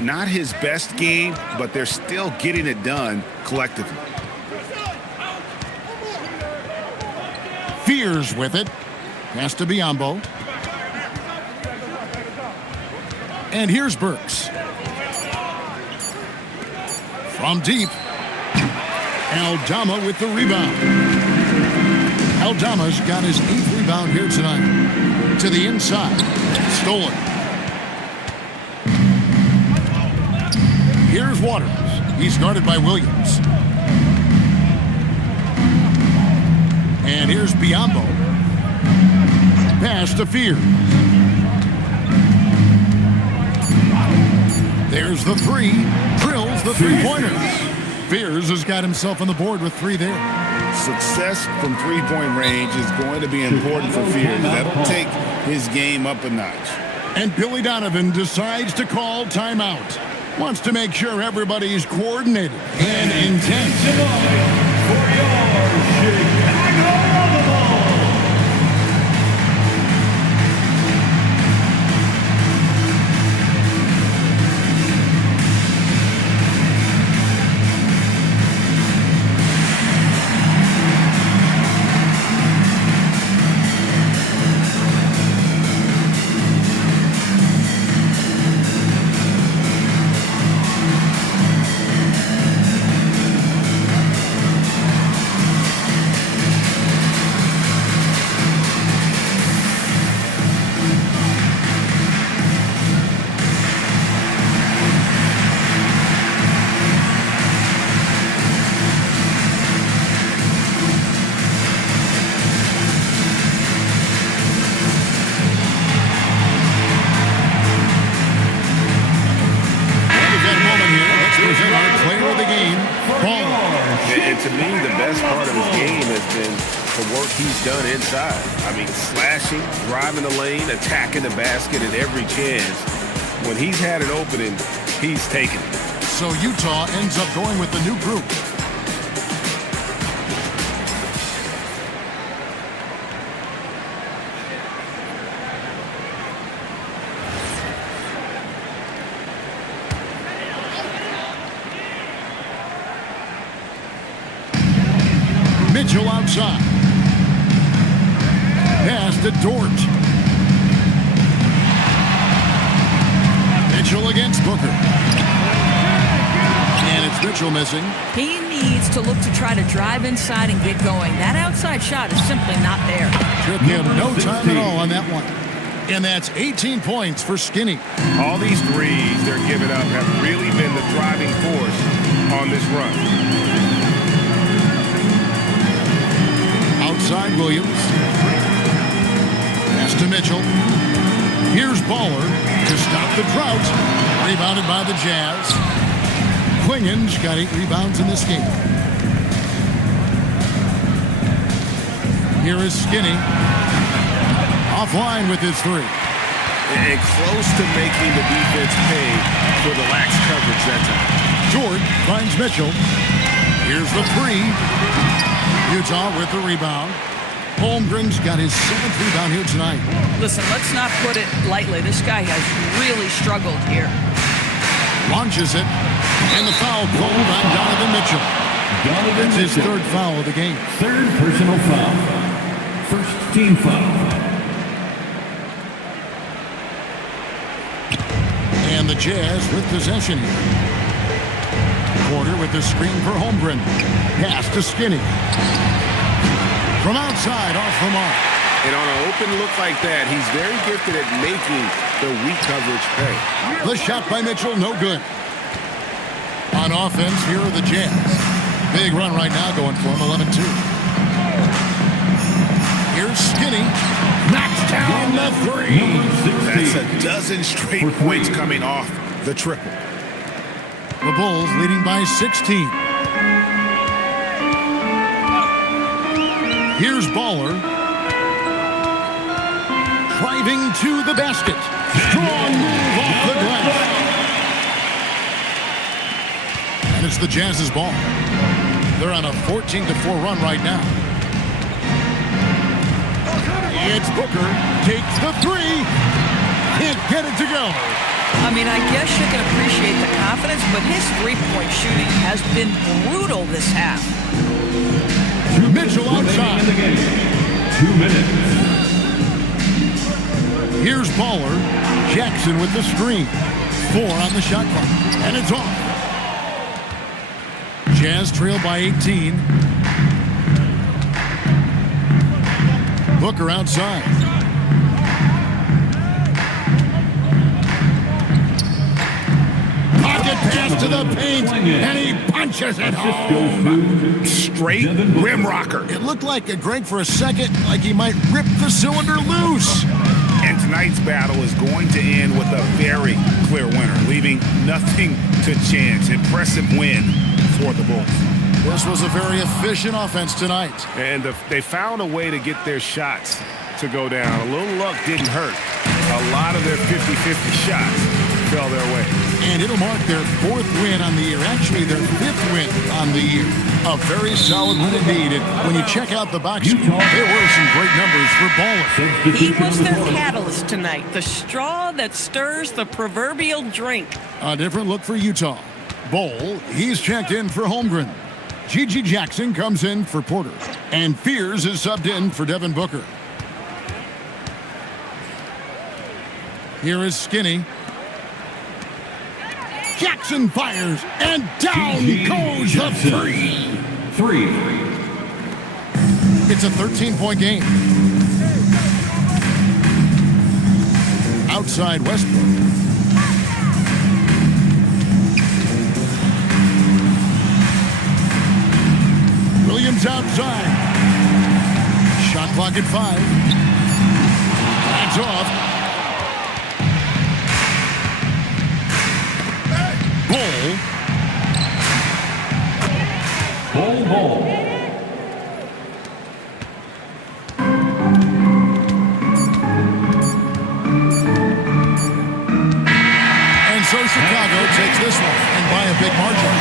Not his best game, but they're still getting it done collectively. Fears with it. Pass to Biyombo. And here's Burks. From deep. Aldama with the rebound. Aldama's got his 8th rebound here tonight. To the inside. Stolen. Here's Waters. He's guarded by Williams. And here's Biyombo. Pass to Fears. There's the 3. Drills the three-pointer. Fears has got himself on the board with 3 there. Success from three-point range is going to be important for Fears. That'll take his game up a notch. And Billy Donovan decides to call timeout. Wants to make sure everybody's coordinated and intense. For your Chicago Bulls. To me, the best part of his game has been the work he's done inside. I mean, slashing, driving the lane, attacking the basket at every chance. When he's had an opening, he's taken it. So Utah ends up going with the new group. Mitchell outside. Pass to Dort. Mitchell against Booker. And it's Mitchell missing. He needs to look to try to drive inside and get going. That outside shot is simply not there. Took him no time at all on that one. And that's 18 points for Skinny. All these threes they're giving up have really been the driving force on this run. Outside Williams. Pass to Mitchell. Here's Baller to stop the drought. Rebounded by the Jazz. Quingen's got 8 rebounds in this game. Here is Skinny. Offline with his 3. And close to making the defense pay for the lax coverage that time. George finds Mitchell. Here's the 3. Utah with the rebound. Holmgren's got his 7th rebound here tonight. Listen, let's not put it lightly. This guy has really struggled here. Launches it. And the foul called on Donovan Mitchell. That's his 3rd foul of the game. 3rd personal foul. 1st team foul. And the Jazz with possession here. Porter with the screen for Holmgren. Pass to Skinny. From outside, off the mark. And on an open look like that, he's very gifted at making the weak coverage pay. The shot by Mitchell, no good. On offense, here are the Jazz. Big run right now going for him, 11-2. Here's Skinny. Knocks down the 3. That's a dozen straight points coming off the triple. The Bulls leading by 16. Here's Baller. Driving to the basket. Strong move off the glass. And it's the Jazz's ball. They're on a 14-4 run right now. It's Booker. Takes the 3. Can't get it to go. I mean, I guess you can appreciate the confidence, but his three-point shooting has been brutal this half. Mitchell outside. 2 minutes. Here's Baller. Jackson with the screen. 4 on the shot clock. And it's off. Jazz trail by 18. Booker outside. Pocket pass to the paint, and he punches it home. Straight rim rocker. It looked like a Greg for a second, like he might rip the cylinder loose. And tonight's battle is going to end with a very clear winner, leaving nothing to chance. Impressive win for the Bulls. This was a very efficient offense tonight. And they found a way to get their shots to go down. A little luck didn't hurt. A lot of their 50-50 shots fell their way. And it'll mark their 4th win on the year. Actually, their 5th win on the year. A very solid win indeed. And when you check out the box score, there were some great numbers for Baller. He was their catalyst tonight, the straw that stirs the proverbial drink. A different look for Utah. Bol, he's checked in for Holmgren. Gigi Jackson comes in for Porter. And Fears is subbed in for Devin Booker. Here is Skinny. Jackson fires, and down goes the 3. It's a 13-point game. Outside Westbrook. Williams outside. Shot clock at 5. That's off. Ball. And so Chicago takes this one, and by a big margin.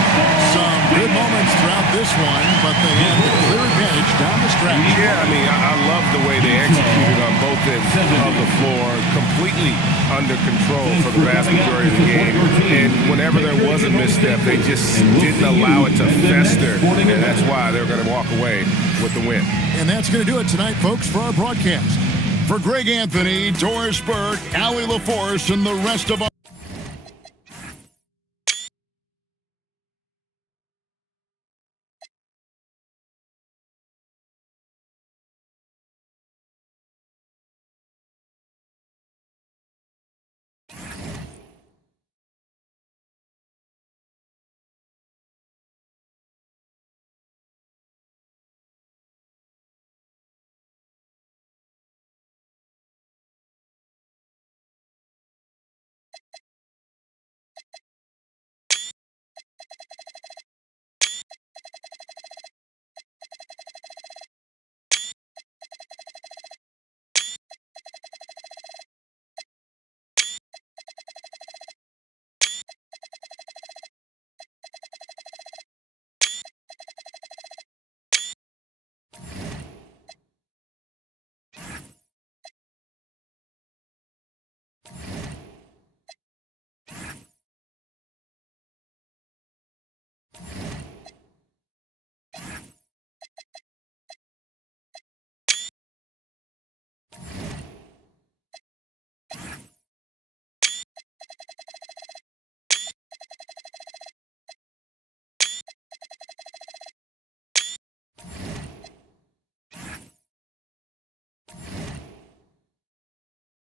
Some good moments throughout this one, but they had the clear advantage down the stretch. Yeah, I mean, I love the way they executed on both ends of the floor, completely under control for the vast majority of the game. And whenever there was a misstep, they just didn't allow it to fester, and that's why they're going to walk away with the win. And that's going to do it tonight, folks, for our broadcast. For Greg Anthony, Doris Burke, Allie LaForce, and the rest of us.